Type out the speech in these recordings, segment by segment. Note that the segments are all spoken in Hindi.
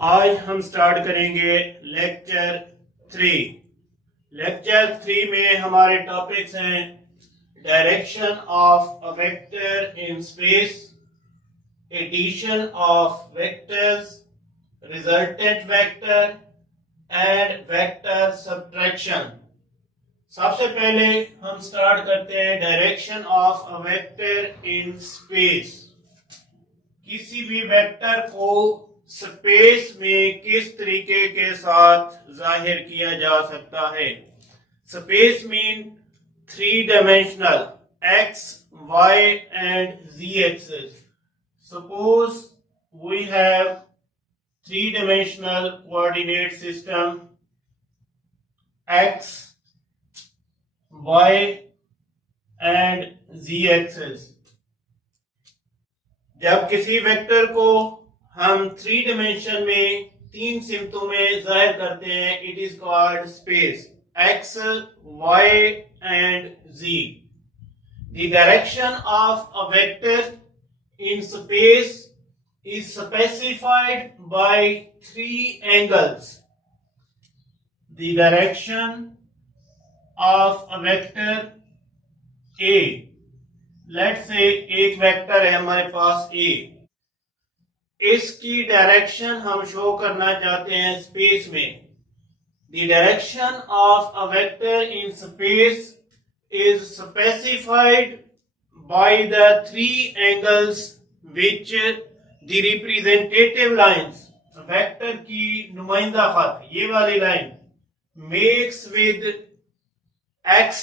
आज हम स्टार्ट करेंगे लेक्चर थ्री। लेक्चर थ्री में हमारे टॉपिक्स हैं direction of a vector in space, addition of vectors, resultant vector and vector subtraction. सबसे पहले हम स्टार्ट करते हैं direction of a vector in space. किसी भी वेक्टर को स्पेस में किस तरीके के साथ जाहिर किया जा सकता है। Space mean three dimensional x y and z axis. Suppose we have three dimensional coordinate system x y and z axis. जब किसी वेक्टर को हम थ्री डायमेंशन में तीन सिमतों में जाहिर करते हैं, it is called space x, y and z। The direction of a vector in space is specified by three angles. The direction of a vector A, let's say एक वेक्टर है हमारे पास ए, इसकी डायरेक्शन हम शो करना चाहते हैं स्पेस में। The direction of a vector in space is specified by the three angles which the representative lines, vector की नुमाइंदा खत ये वाली line makes with x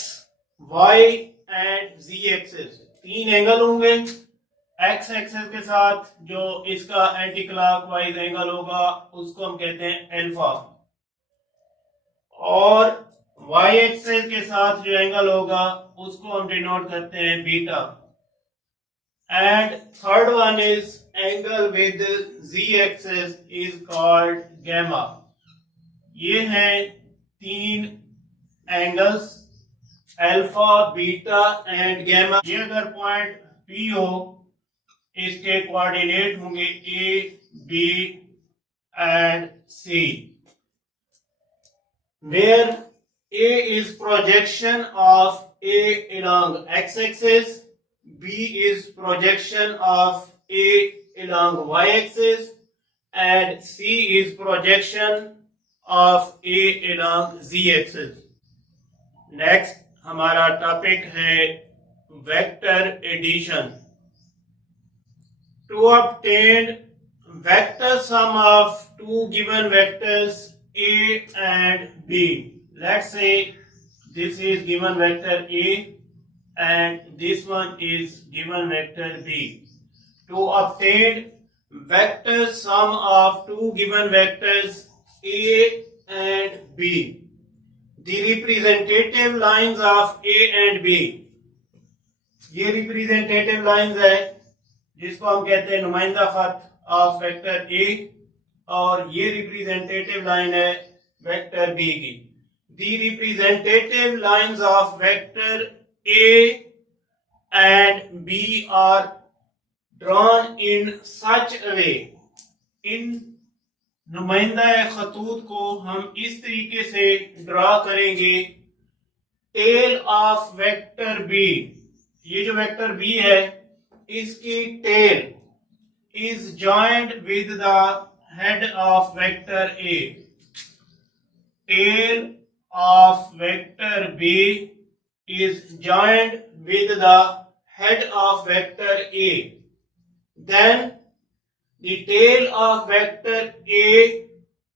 y and z axis. तीन एंगल होंगे एक्स एक्सिस के साथ, जो इसका एंटी क्लॉकवाइज एंगल होगा उसको हम कहते हैं अल्फा, और वाई एक्सिस के साथ जो एंगल होगा उसको हम डिनोट करते हैं beta, and third one is angle with Z axis is called gamma. ये हैं तीन angles, alpha, beta and gamma. ये अगर पॉइंट पी हो, इसके कोऑर्डिनेट होंगे A, B and C, where A is projection of A along x axis, b is projection of a along y axis and c is projection of a along z axis। Next हमारा टॉपिक है vector addition. To obtain vector sum of two given vectors A and B. Let's say this is given vector A and this one is given vector B. To obtain vector sum of two given vectors A and B, the representative lines of A and B, ये रिप्रेजेंटेटिव लाइंस है जिसको हम कहते हैं नुमाइंदा खत ऑफ वेक्टर ए, और ये रिप्रेजेंटेटिव लाइन है वेक्टर बी की। The representative lines of vector A and B are drawn in such a way. इन नुमाइंदा खतूत को हम इस तरीके से ड्रा करेंगे, टेल ऑफ वेक्टर बी, ये जो वेक्टर बी है इसकी tell is joined with the head of vector A. Tail of vector B is joined with the head of vector A. Then the tail of vector A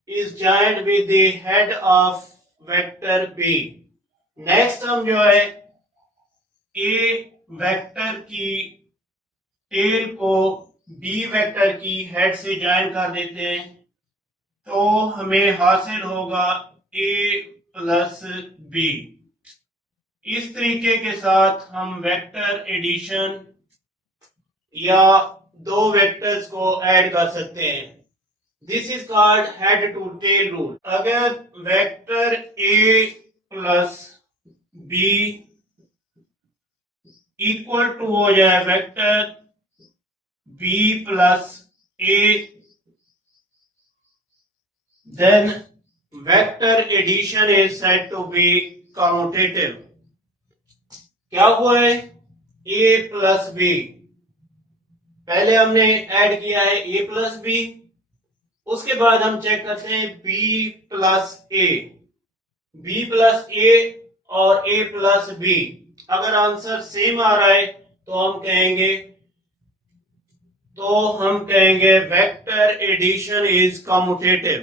is joined with the head of vector B. Next हम जो है A वेक्टर की टेल को बी वेक्टर की हेड से ज्वाइन कर देते हैं, तो हमें हासिल होगा ए प्लस बी। इस तरीके के साथ हम वेक्टर एडिशन या दो वेक्टर्स को ऐड कर सकते हैं। This is called head to tail rule. अगर vector A plus B equal to हो जाए vector B plus A, then vector addition is said to be commutative. क्या हुआ है? a प्लस बी, पहले हमने ऐड किया है a प्लस बी, उसके बाद हम चेक करते हैं b plus A, b plus A और a प्लस बी। अगर आंसर सेम आ रहा है तो हम कहेंगे वेक्टर एडिशन इज कम्यूटेटिव।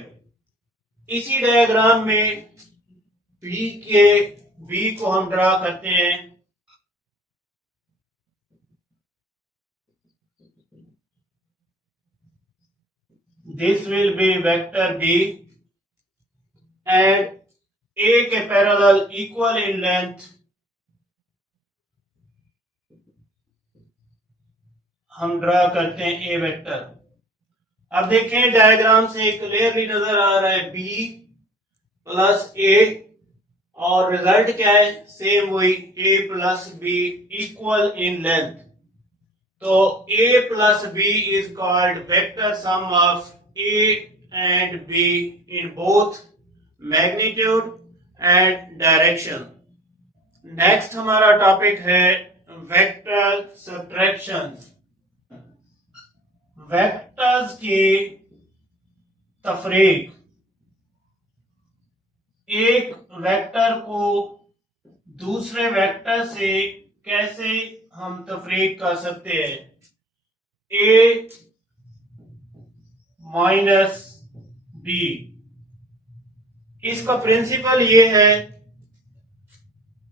इसी डायग्राम में बी को हम ड्रा करते हैं। This will be vector B and A के पैरेलल इक्वल इन लेंथ हम ड्रा करते हैं ए वेक्टर। अब देखें डायग्राम से क्लियरली नजर आ रहा है बी प्लस ए और रिजल्ट क्या है? सेम वही a plus B equal in length. तो a plus b is called vector sum of a and b in both magnitude and direction. Next हमारा टॉपिक है वेक्टर सब्ट्रैक्शन। वेक्टर्स की तफरीक, एक वेक्टर को दूसरे वेक्टर से कैसे हम तफरीक कर सकते हैं? a माइनस बी, इसका प्रिंसिपल ये है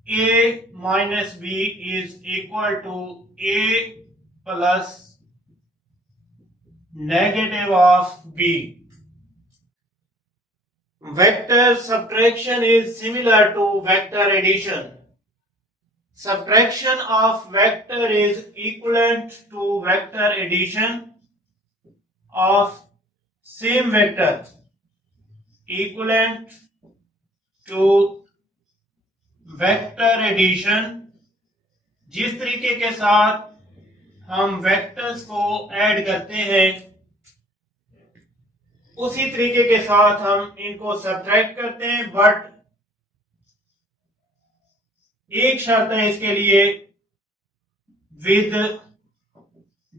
a minus b is equal to a plus negative of b। Vector subtraction is similar to vector addition. Subtraction of vector is equivalent to vector addition of same vector. Equivalent to vector addition, जिस तरीके के साथ हम वेक्टर्स को ऐड करते हैं उसी तरीके के साथ हम इनको सब्ट्रैक्ट करते हैं, बट एक शर्त है इसके लिए, विद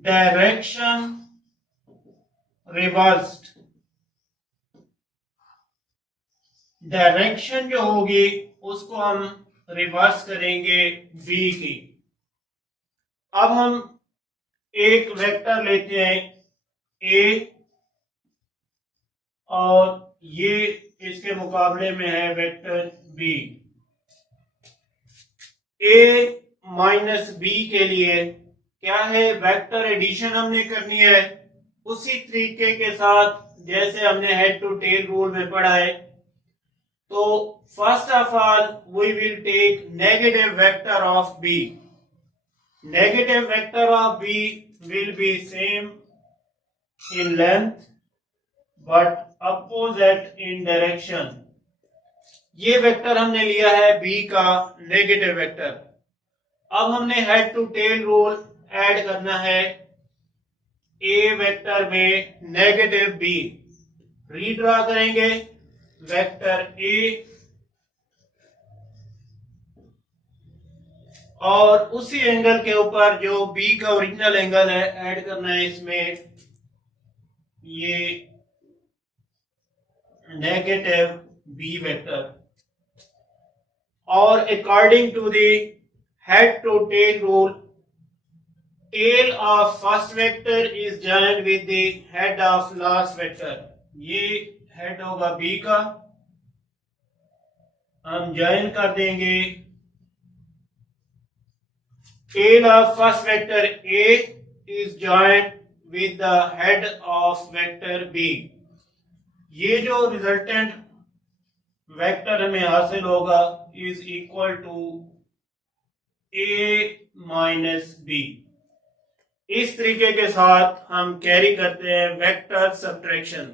डायरेक्शन रिवर्स्ड। डायरेक्शन जो होगी उसको हम रिवर्स करेंगे बी की। अब हम एक वेक्टर लेते हैं ए और ये इसके मुकाबले में है वेक्टर बी। ए माइनस बी के लिए क्या है? वेक्टर एडिशन हमने करनी है उसी तरीके के साथ जैसे हमने हेड टू टेल रूल में पढ़ा है। तो first of all we will take negative vector of b. Negative vector of b will be same in length but opposite in direction. ये वेक्टर हमने लिया है b का नेगेटिव वेक्टर। अब हमने head to tail rule add करना है a वेक्टर में नेगेटिव b। रीड्रा करेंगे वेक्टर a और उसी एंगल के ऊपर जो b का ओरिजिनल एंगल है ऐड करना है इसमें ये नेगेटिव b वेक्टर। और according to the head to tail rule, tail of first vector is joined with the head of last vector. ये हेड होगा b का, हम जॉइन कर देंगे। Tail of first vector a is joined with the head of vector b। ये जो रिजल्टेंट वेक्टर हमें हासिल होगा is equal to a minus b. इस तरीके के साथ हम कैरी करते हैं वेक्टर सब्ट्रैक्शन।